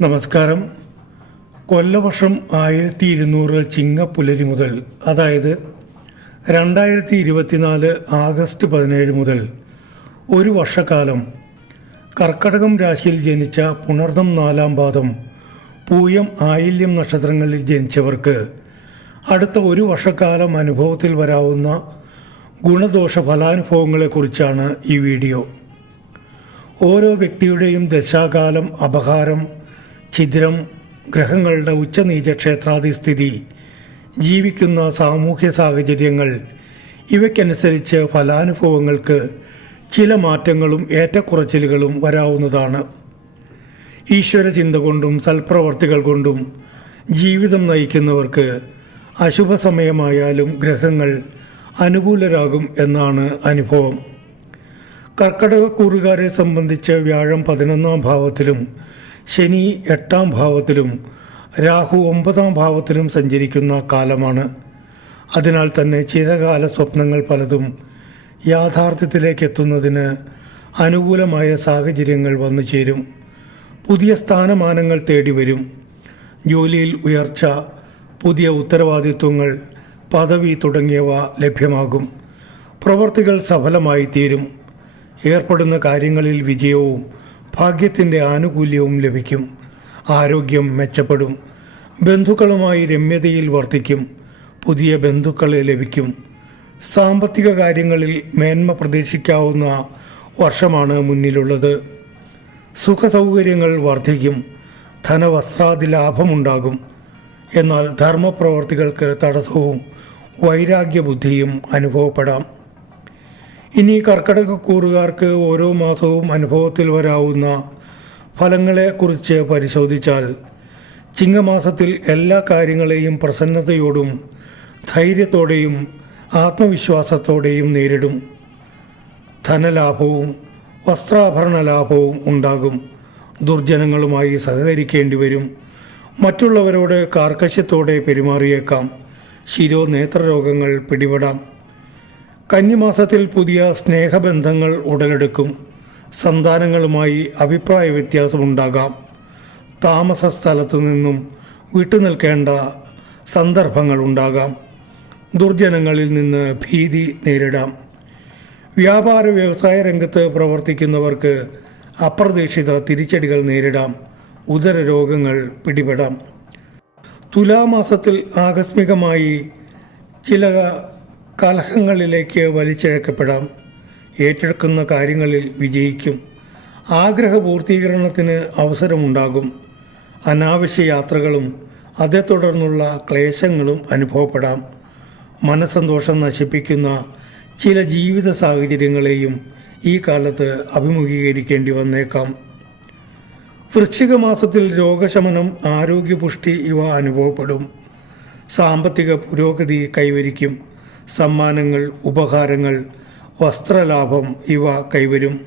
നമസ്കാരം. കൊല്ലവർഷം ആയിരത്തി ഇരുന്നൂറ് ചിങ്ങപ്പുലരി മുതൽ അതായത് രണ്ടായിരത്തി ഇരുപത്തിനാല് ആഗസ്റ്റ് പതിനേഴ് മുതൽ ഒരു വർഷക്കാലം കർക്കടകം രാശിയിൽ ജനിച്ച പുണർദം നാലാം പാദം പൂയം ആയില്യം നക്ഷത്രങ്ങളിൽ ജനിച്ചവർക്ക് അടുത്ത ഒരു വർഷക്കാലം അനുഭവത്തിൽ വരാവുന്ന ഗുണദോഷ ഫലാനുഭവങ്ങളെക്കുറിച്ചാണ് ഈ വീഡിയോ. ഓരോ വ്യക്തിയുടെയും ദശാകാലം അപഹാരം ഛിദ്രം ഗ്രഹങ്ങളുടെ ഉച്ചനീച ക്ഷേത്രാതിസ്ഥിതി ജീവിക്കുന്ന സാമൂഹ്യ സാഹചര്യങ്ങൾ ഇവയ്ക്കനുസരിച്ച് ഫലാനുഭവങ്ങൾക്ക് ചില മാറ്റങ്ങളും ഏറ്റക്കുറച്ചിലുകളും വരാവുന്നതാണ്. ഈശ്വര ചിന്ത കൊണ്ടും സൽപ്രവർത്തികൾ കൊണ്ടും ജീവിതം നയിക്കുന്നവർക്ക് അശുഭ സമയമായാലും ഗ്രഹങ്ങൾ അനുകൂലരാകും എന്നാണ് അനുഭവം. കർക്കടകക്കൂറുകാരെ സംബന്ധിച്ച് വ്യാഴം പതിനൊന്നാം ഭാവത്തിലും ശനി എട്ടാം ഭാവത്തിലും രാഹു ഒമ്പതാം ഭാവത്തിലും സഞ്ചരിക്കുന്ന കാലമാണ്. അതിനാൽ തന്നെ ചിരകാല സ്വപ്നങ്ങൾ പലതും യാഥാർത്ഥ്യത്തിലേക്ക് എത്തുന്നതിന് അനുകൂലമായ സാഹചര്യങ്ങൾ വന്നു ചേരും. പുതിയ സ്ഥാനമാനങ്ങൾ തേടി വരും. ജോലിയിൽ ഉയർച്ച പുതിയ ഉത്തരവാദിത്വങ്ങൾ പദവി തുടങ്ങിയവ ലഭ്യമാകും. പ്രവർത്തികൾ സഫലമായി തീരും. ഏർപ്പെടുന്ന കാര്യങ്ങളിൽ വിജയവും ഭാഗ്യത്തിന്റെ ആനുകൂല്യവും ലഭിക്കും. ആരോഗ്യം മെച്ചപ്പെടും. ബന്ധുക്കളുമായി രമ്യതയിൽ വർദ്ധിക്കും പുതിയ ബന്ധുക്കളെ ലഭിക്കും. സാമ്പത്തിക കാര്യങ്ങളിൽ മേന്മ പ്രതീക്ഷിക്കാവുന്ന വർഷമാണ് മുന്നിലുള്ളത്. സുഖസൗകര്യങ്ങൾ വർദ്ധിക്കും. ധനവസ്ത്രാദി ലാഭമുണ്ടാകും എന്നാൽ ധർമ്മപ്രവർത്തികൾക്ക് തടസ്സവും വൈരാഗ്യബുദ്ധിയും അനുഭവപ്പെടാം. ഇനി കർക്കിടക കൂറുകാർക്ക് ഓരോ മാസവും അനുഭവത്തിൽ വരാവുന്ന ഫലങ്ങളെക്കുറിച്ച് പരിശോധിച്ചാൽ ചിങ്ങമാസത്തിൽ എല്ലാ കാര്യങ്ങളെയും പ്രസന്നതയോടും ധൈര്യത്തോടെയും ആത്മവിശ്വാസത്തോടെയും നേരിടും. ധനലാഭവും വസ്ത്രാഭരണ ലാഭവും ഉണ്ടാകും. ദുർജനങ്ങളുമായി സഹകരിക്കേണ്ടി വരും. മറ്റുള്ളവരോട് കാർക്കശ്യത്തോടെ പെരുമാറിയേക്കാം. ശിരോ നേത്രരോഗങ്ങൾ പിടിപെടാം. കന്നിമാസത്തിൽ പുതിയ സ്നേഹബന്ധങ്ങൾ ഉടലെടുക്കും. സന്താനങ്ങളുമായി അഭിപ്രായ വ്യത്യാസമുണ്ടാകാം. താമസ സ്ഥലത്തു നിന്നും വിട്ടുനിൽക്കേണ്ട സന്ദർഭങ്ങൾ ഉണ്ടാകാം. ദുർജനങ്ങളിൽ നിന്ന് ഭീതി നേരിടാം. വ്യാപാര വ്യവസായ രംഗത്ത് പ്രവർത്തിക്കുന്നവർക്ക് അപ്രതീക്ഷിത തിരിച്ചടികൾ നേരിടാം. ഉദര രോഗങ്ങൾ പിടിപെടാം. തുലാമാസത്തിൽ ആകസ്മികമായി ചില കലഹങ്ങളിലേക്ക് വലിച്ചിഴക്കപ്പെടാം. ഏറ്റെടുക്കുന്ന കാര്യങ്ങളിൽ വിജയിക്കും. ആഗ്രഹ പൂർത്തീകരണത്തിന് അവസരമുണ്ടാകും. അനാവശ്യ യാത്രകളും അതേ തുടർന്നുള്ള ക്ലേശങ്ങളും അനുഭവപ്പെടാം. മനസ്സന്തോഷം നശിപ്പിക്കുന്ന ചില ജീവിത സാഹചര്യങ്ങളെയും ഈ കാലത്ത് അഭിമുഖീകരിക്കേണ്ടി വന്നേക്കാം. വൃശ്ചിക മാസത്തിൽ രോഗശമനം ആരോഗ്യപുഷ്ടി ഇവ അനുഭവപ്പെടും. സാമ്പത്തിക പുരോഗതി കൈവരിക്കും. സമ്മാനങ്ങൾ ഉപഹാരങ്ങൾ വസ്ത്രലാഭം ഇവ കൈവരും.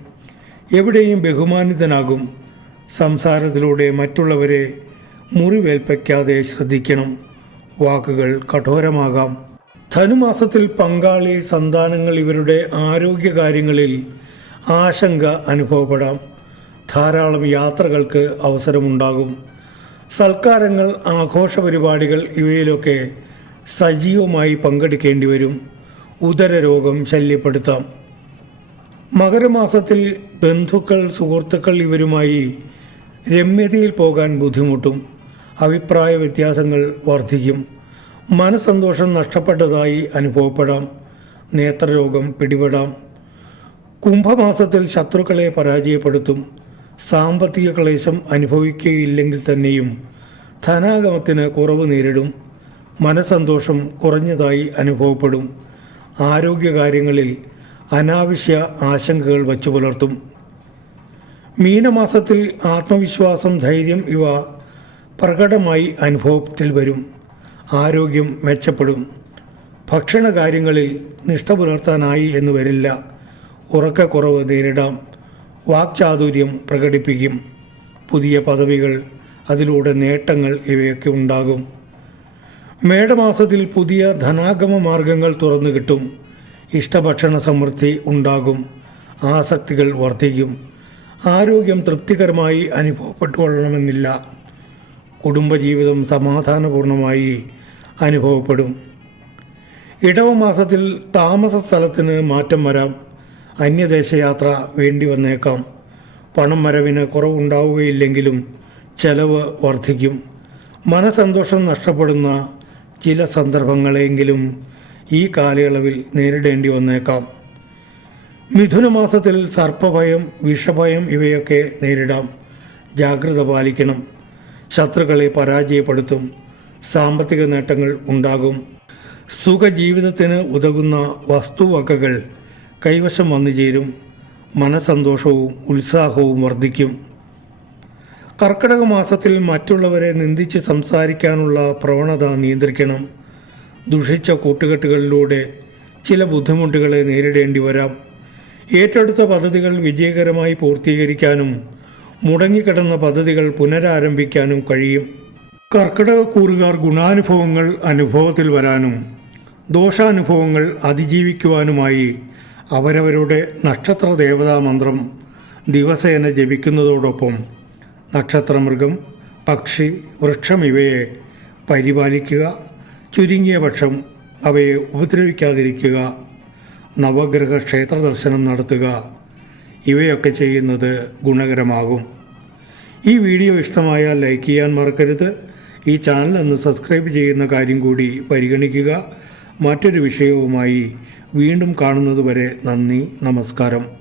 എവിടെയും ബഹുമാനിതനാകും. സംസാരത്തിലൂടെ മറ്റുള്ളവരെ മുറിവേൽപ്പിക്കാതെ ശ്രദ്ധിക്കണം. വാക്കുകൾ കഠോരമാകാം. ധനുമാസത്തിൽ പങ്കാളി സന്താനങ്ങൾ ഇവരുടെ ആരോഗ്യകാര്യങ്ങളിൽ ആശങ്ക അനുഭവപ്പെടാം. ധാരാളം യാത്രകൾക്ക് അവസരമുണ്ടാകും. സൽക്കാരങ്ങൾ ആഘോഷ പരിപാടികൾ ഇവയിലൊക്കെ സജീവമായി പങ്കെടുക്കേണ്ടി വരും. ഉദരരോഗം ശല്യപ്പെടുത്താം. മകരമാസത്തിൽ ബന്ധുക്കൾ സുഹൃത്തുക്കൾ ഇവരുമായി രമ്യതയിൽ പോകാൻ ബുദ്ധിമുട്ടും. അഭിപ്രായ വ്യത്യാസങ്ങൾ വർദ്ധിക്കും. മനസന്തോഷം നഷ്ടപ്പെട്ടതായി അനുഭവപ്പെടാം. നേത്രരോഗം പിടിപെടാം. കുംഭമാസത്തിൽ ശത്രുക്കളെ പരാജയപ്പെടുത്തും. സാമ്പത്തിക ക്ലേശം അനുഭവിക്കുകയില്ലെങ്കിൽ തന്നെയും ധനാഗമത്തിന് കുറവ് നേരിടും. മനസന്തോഷം കുറഞ്ഞതായി അനുഭവപ്പെടും. ആരോഗ്യകാര്യങ്ങളിൽ അനാവശ്യ ആശങ്കകൾ വച്ചു പുലർത്തും. മീനമാസത്തിൽ ആത്മവിശ്വാസം ധൈര്യം ഇവ പ്രകടമായി അനുഭവത്തിൽ വരും. ആരോഗ്യം മെച്ചപ്പെടും. ഭക്ഷണകാര്യങ്ങളിൽ നിഷ്ഠ പുലർത്താനായി എന്ന് വരില്ല. ഉറക്കക്കുറവ് നേരിടാം. വാക്ചാതുര്യം പ്രകടിപ്പിക്കും. പുതിയ പദവികൾ അതിലൂടെ നേട്ടങ്ങൾ ഇവയൊക്കെ ഉണ്ടാകും. മേടമാസത്തിൽ പുതിയ ധനാഗമ മാർഗങ്ങൾ തുറന്നു കിട്ടും. ഇഷ്ടഭക്ഷണ സമൃദ്ധി ഉണ്ടാകും. ആസക്തികൾ വർദ്ധിക്കും. ആരോഗ്യം തൃപ്തികരമായി അനുഭവപ്പെട്ടുകൊള്ളണമെന്നില്ല. കുടുംബജീവിതം സമാധാനപൂർണമായി അനുഭവപ്പെടും. ഇടവമാസത്തിൽ താമസ സ്ഥലത്തിന് മാറ്റം വരാം. അന്യദേശയാത്ര വേണ്ടി വന്നേക്കാം. പണം വരവിന് കുറവുണ്ടാവുകയില്ലെങ്കിലും ചെലവ് വർദ്ധിക്കും. മനസന്തോഷം നഷ്ടപ്പെടുന്ന ചില സന്ദർഭങ്ങളെങ്കിലും ഈ കാലയളവിൽ നേരിടേണ്ടി വന്നേക്കാം. മിഥുനമാസത്തിൽ സർപ്പഭയം വിഷഭയം ഇവയൊക്കെ നേരിടാം. ജാഗ്രത പാലിക്കണം. ശത്രുക്കളെ പരാജയപ്പെടുത്തും. സാമ്പത്തിക നേട്ടങ്ങൾ ഉണ്ടാകും. സുഖജീവിതത്തിന് ഉതകുന്ന വസ്തുവകകൾ കൈവശം വന്നു ചേരും മനസന്തോഷവും ഉത്സാഹവും വർദ്ധിക്കും. കർക്കിടക മാസത്തിൽ മറ്റുള്ളവരെ നിന്ദിച്ച് സംസാരിക്കാനുള്ള പ്രവണത നിയന്ത്രിക്കണം. ദുഷിച്ച കൂട്ടുകെട്ടുകളിലൂടെ ചില ബുദ്ധിമുട്ടുകളെ നേരിടേണ്ടി വരാം. ഏറ്റെടുത്ത പദ്ധതികൾ വിജയകരമായി പൂർത്തീകരിക്കാനും മുടങ്ങിക്കിടന്ന പദ്ധതികൾ പുനരാരംഭിക്കാനും കഴിയും. കർക്കിടക കൂറുകാർ ഗുണാനുഭവങ്ങൾ അനുഭവത്തിൽ വരാനും ദോഷാനുഭവങ്ങൾ അതിജീവിക്കുവാനുമായി അവരവരുടെ നക്ഷത്ര ദേവതാ മന്ത്രം ദിവസേന ജപിക്കുന്നതോടൊപ്പം നക്ഷത്രമൃഗം പക്ഷി വൃക്ഷം ഇവയെ പരിപാലിക്കുക. ചുരുങ്ങിയ പക്ഷം അവയെ ഉപദ്രവിക്കാതിരിക്കുക. നവഗ്രഹ ക്ഷേത്ര ദർശനം നടത്തുക. ഇവയൊക്കെ ചെയ്യുന്നത് ഗുണകരമാകും. ഈ വീഡിയോ ഇഷ്ടമായാൽ ലൈക്ക് ചെയ്യാൻ മറക്കരുത്. ഈ ചാനൽ ഒന്ന് സബ്സ്ക്രൈബ് ചെയ്യുന്ന കാര്യം കൂടി പരിഗണിക്കുക. മറ്റൊരു വിഷയവുമായി വീണ്ടും കാണുന്നതുവരെ നന്ദി നമസ്കാരം.